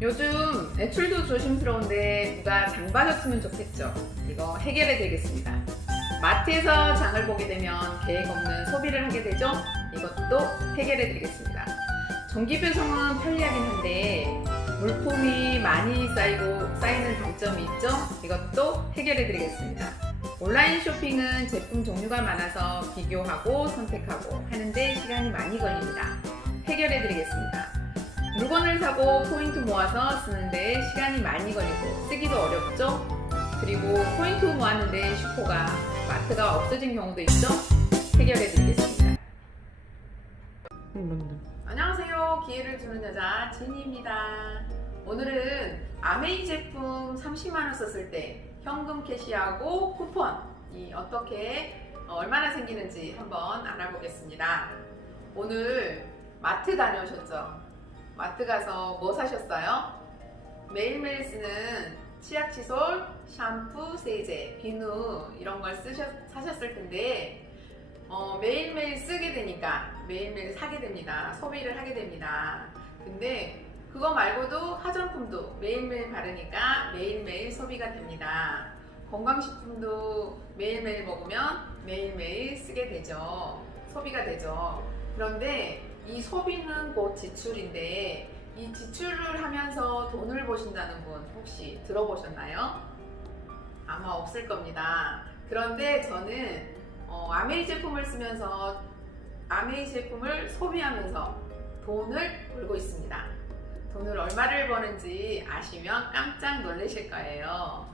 요즘 매출도 조심스러운데 누가 장 봐줬으면 좋겠죠. 이거 해결해 드리겠습니다. 마트에서 장을 보게 되면 계획 없는 소비를 하게 되죠. 이것도 해결해 드리겠습니다. 정기 배송은 편리하긴 한데 물품이 많이 쌓이는 단점이 있죠. 이것도 해결해 드리겠습니다. 온라인 쇼핑은 제품 종류가 많아서 비교하고 선택하고 하는데 시간이 많이 걸립니다. 해결해 드리겠습니다. 물건을 사고 포인트 모아서 쓰는데 시간이 많이 걸리고 쓰기도 어렵죠. 그리고 포인트 모았는데 슈퍼가 마트가 없어진 경우도 있죠. 해결해 드리겠습니다. 안녕하세요. 기회를 주는 여자 진이입니다. 오늘은 아메이 제품 30만원 썼을 때 현금 캐시하고 쿠폰이 어떻게 얼마나 생기는지 한번 알아보겠습니다. 오늘 마트 다녀오셨죠? 마트 가서 뭐 사셨어요? 매일매일 쓰는 치약 칫솔, 샴푸, 세제, 비누 이런 걸 사셨을 텐데 매일매일 쓰게 되니까 매일매일 사게 됩니다. 소비를 하게 됩니다. 근데 그거 말고도 화장품도 매일매일 바르니까 매일매일 소비가 됩니다. 건강식품도 매일매일 먹으면 매일매일 쓰게 되죠. 소비가 되죠. 그런데 이 소비는 곧 지출인데 이 지출을 하면서 돈을 버신다는 분 혹시 들어보셨나요? 아마 없을 겁니다. 그런데 저는 아메이 제품을 쓰면서 아메이 제품을 소비하면서 돈을 벌고 있습니다. 돈을 얼마를 버는지 아시면 깜짝 놀라실 거예요.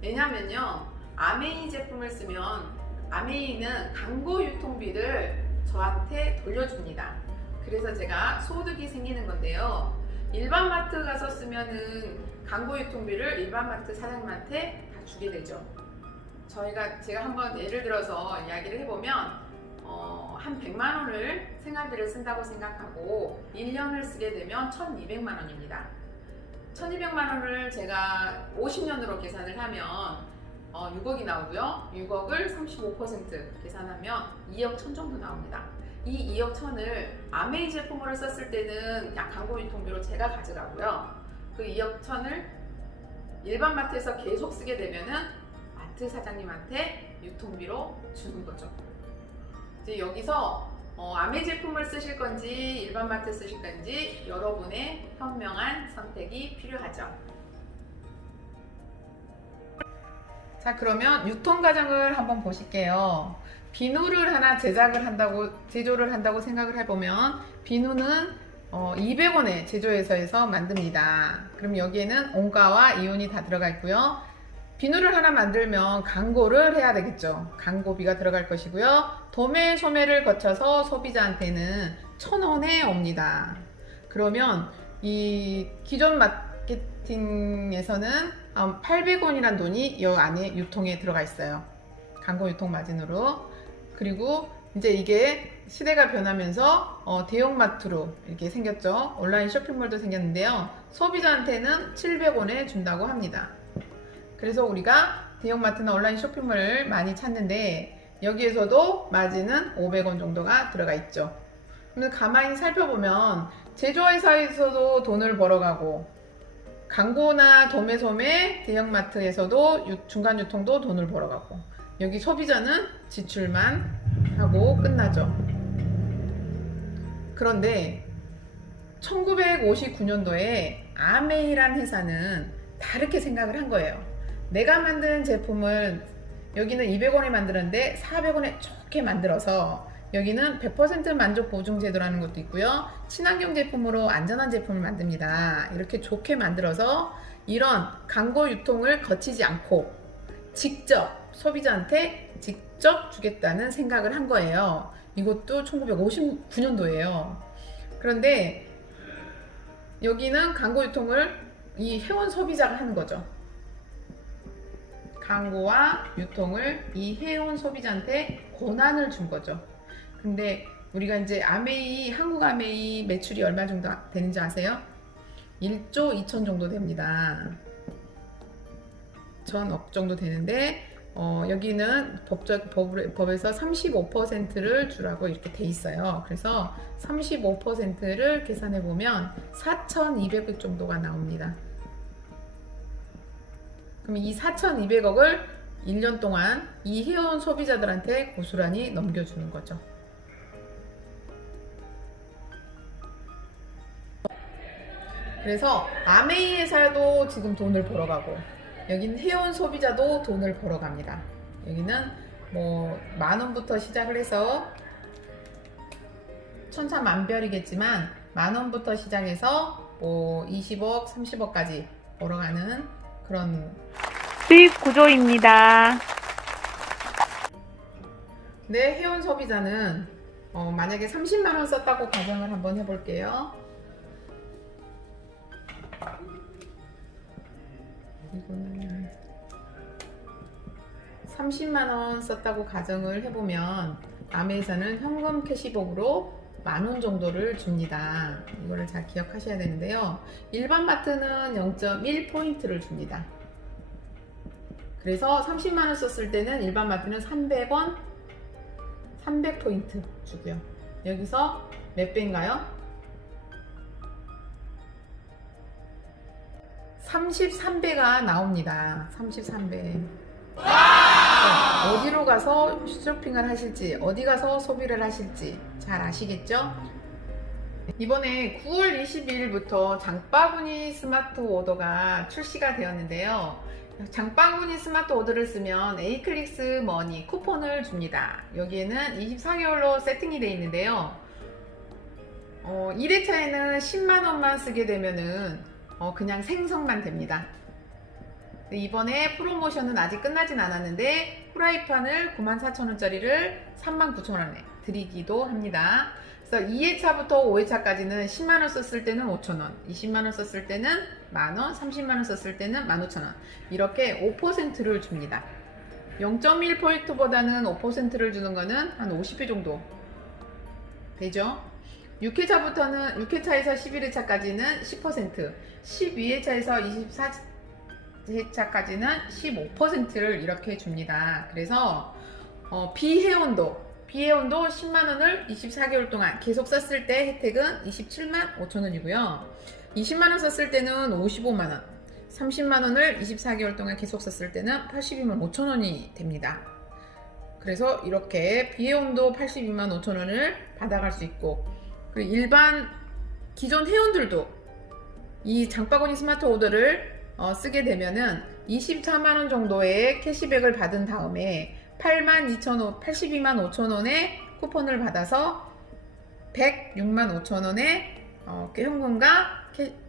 왜냐면요, 아메이 제품을 쓰면 아메이는 광고 유통비를 저한테 돌려줍니다. 그래서 제가 소득이 생기는 건데요. 일반 마트 가서 쓰면은 광고 유통비를 일반 마트 사장님한테 다 주게 되죠. 제가 한번 예를 들어서 이야기를 해보면 한 100만 원을 생활비를 쓴다고 생각하고 1년을 쓰게 되면 1200만 원입니다. 1200만 원을 제가 50년으로 계산을 하면 6억이 나오고요. 6억을 35% 계산하면 2억 1000 정도 나옵니다. 이 2억 1000을 아메이 제품으로 썼을 때는 약 광고 유통비로 제가 가져가고요. 그 2억 1000을 일반 마트에서 계속 쓰게 되면은 마트 사장님한테 유통비로 주는 거죠. 이제 여기서 아메이 제품을 쓰실 건지 일반 마트 쓰실 건지 여러분의 현명한 선택이 필요하죠. 자, 그러면 유통 과정을 한번 보실게요. 비누를 하나 제조를 한다고 생각을 해보면 비누는 200원에 제조회사에서 만듭니다. 그럼 여기에는 온가와 이온이 다 들어가 있고요. 비누를 하나 만들면 광고를 해야 되겠죠. 광고비가 들어갈 것이고요. 도매 소매를 거쳐서 소비자한테는 1000원에 옵니다. 그러면 이 기존 마케팅에서는 800원이란 돈이 이 안에 유통에 들어가 있어요. 광고 유통 마진으로. 그리고 이제 이게 시대가 변하면서 대형마트로 이렇게 생겼죠. 온라인 쇼핑몰도 생겼는데요. 소비자한테는 700원에 준다고 합니다. 그래서 우리가 대형마트나 온라인 쇼핑몰을 많이 찾는데 여기에서도 마진은 500원 정도가 들어가 있죠. 그래서 가만히 살펴보면 제조회사에서도 돈을 벌어가고 광고나 도매소매 대형마트에서도 중간 유통도 돈을 벌어가고 여기 소비자는 지출만 하고 끝나죠. 그런데 1959년도에 아메이란 회사는 다르게 생각을 한 거예요. 내가 만든 제품을 여기는 200원에 만드는데 400원에 좋게 만들어서 여기는 100% 만족 보증 제도라는 것도 있고요. 친환경 제품으로 안전한 제품을 만듭니다. 이렇게 좋게 만들어서 이런 광고 유통을 거치지 않고 직접 소비자한테 직접 주겠다는 생각을 한 거예요. 이것도 1959년도예요. 그런데 여기는 광고 유통을 이 회원 소비자가 하는 거죠. 광고와 유통을 이 회원 소비자한테 권한을 준 거죠. 근데 우리가 이제 한국 아메이 매출이 얼마 정도 되는지 아세요? 1조 2천 정도 됩니다. 1000억 정도 되는데 여기는 법에서 35%를 주라고 이렇게 돼 있어요. 그래서 35%를 계산해 보면 4,200억 정도가 나옵니다. 그럼 이 4,200억을 1년 동안 이 회원 소비자들한테 고스란히 넘겨주는 거죠. 그래서 아메이 회사도 지금 돈을 벌어가고, 여기는 회원 소비자도 돈을 벌어갑니다. 여기는 뭐 10,000원부터 시작을 해서 천차만별이겠지만 10,000원부터 시작해서 뭐 20억, 30억까지 벌어가는 그런 수익 구조입니다. 내 회원 소비자는 만약에 30만원 썼다고 가정을 한번 해볼게요. 이거는 30만원 썼다고 가정을 해보면 아메이사는 현금 캐시백으로 10,000원 정도를 줍니다. 이거를 잘 기억하셔야 되는데요. 일반 마트는 0.1포인트를 줍니다. 그래서 30만원 썼을 때는 일반 마트는 300원, 300포인트 주고요. 여기서 몇 배인가요? 33배가 나옵니다. 33배. 어디로 가서 쇼핑을 하실지, 어디 가서 소비를 하실지 잘 아시겠죠? 이번에 9월 22일부터 장바구니 스마트 오더가 출시가 되었는데요. 장바구니 스마트 오더를 쓰면 에이클릭스 머니 쿠폰을 줍니다. 여기에는 24개월로 세팅이 되어 있는데요. 1회차에는 10만원만 쓰게 되면은 그냥 생성만 됩니다. 이번에 프로모션은 아직 끝나진 않았는데 후라이팬을 94,000원짜리를 39,000원에 드리기도 합니다. 그래서 2회차부터 5회차까지는 10만원 썼을 때는 5,000원, 20만원 썼을 때는 만원, 30만원 썼을 때는 15,000원, 이렇게 5%를 줍니다. 0.1포인트보다는 5%를 주는 거는 한 50회 정도 되죠. 6회차에서 11회차까지는 10%, 12회차에서 24회차까지는 15%를 이렇게 줍니다. 그래서 비회원도 10만원을 24개월 동안 계속 썼을 때 혜택은 27만 5천원이고요. 20만원 썼을 때는 55만원, 30만원을 24개월 동안 계속 썼을 때는 82만 5천원이 됩니다. 그래서 이렇게 비회원도 82만 5천원을 받아갈 수 있고, 그리고 일반 기존 회원들도 이 장바구니 스마트 오더를 쓰게 되면은 24만원 정도의 캐시백을 받은 다음에 82만 5천원의 쿠폰을 받아서 106만 5천원의 현금과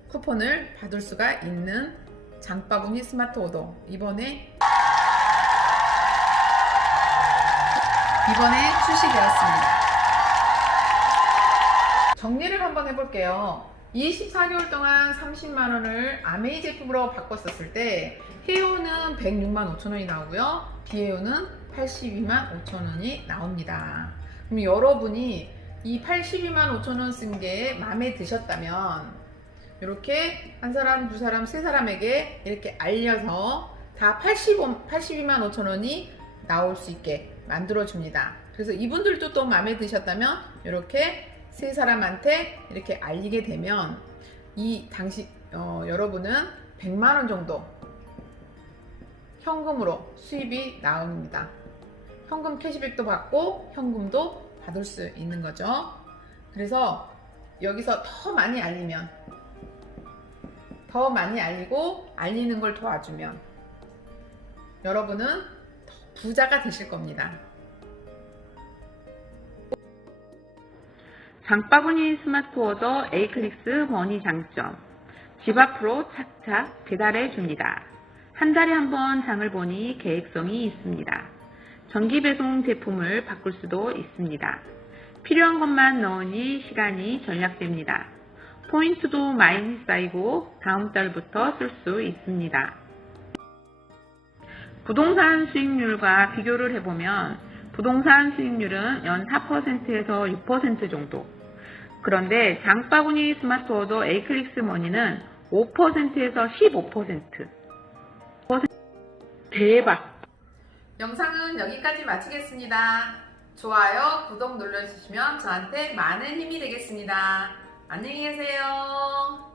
쿠폰을 받을 수가 있는 장바구니 스마트 오더, 이번에 출시되었습니다. 정리를 한번 해볼게요. 24개월 동안 30만원을 아메이 제품으로 바꿨었을 때 회원은 106만 5천원이 나오고요. 비회원은 82만 5천원이 나옵니다. 그럼 여러분이 이 82만 5천원 쓴 게 마음에 드셨다면 이렇게 한 사람, 두 사람, 세 사람에게 이렇게 알려서 다 82만 5천원이 나올 수 있게 만들어줍니다. 그래서 이분들도 또 마음에 드셨다면 이렇게 세 사람한테 이렇게 알리게 되면 여러분은 100만원 정도 현금으로 수입이 나옵니다. 현금 캐시백도 받고 현금도 받을 수 있는 거죠. 그래서 여기서 더 많이 알리고 알리는 걸 도와주면 여러분은 더 부자가 되실 겁니다. 장바구니 스마트 오더 에이클릭스 머니 장점, 집 앞으로 착착 배달해 줍니다. 한 달에 한 번 장을 보니 계획성이 있습니다. 정기 배송 제품을 바꿀 수도 있습니다. 필요한 것만 넣으니 시간이 절약됩니다. 포인트도 많이 쌓이고 다음 달부터 쓸 수 있습니다. 부동산 수익률과 비교를 해보면 부동산 수익률은 연 4%에서 6% 정도. 그런데 장바구니 스마트 오더 에이클릭스 머니는 5%에서 15%. 대박! 영상은 여기까지 마치겠습니다. 좋아요, 구독 눌러주시면 저한테 많은 힘이 되겠습니다. 안녕히 계세요.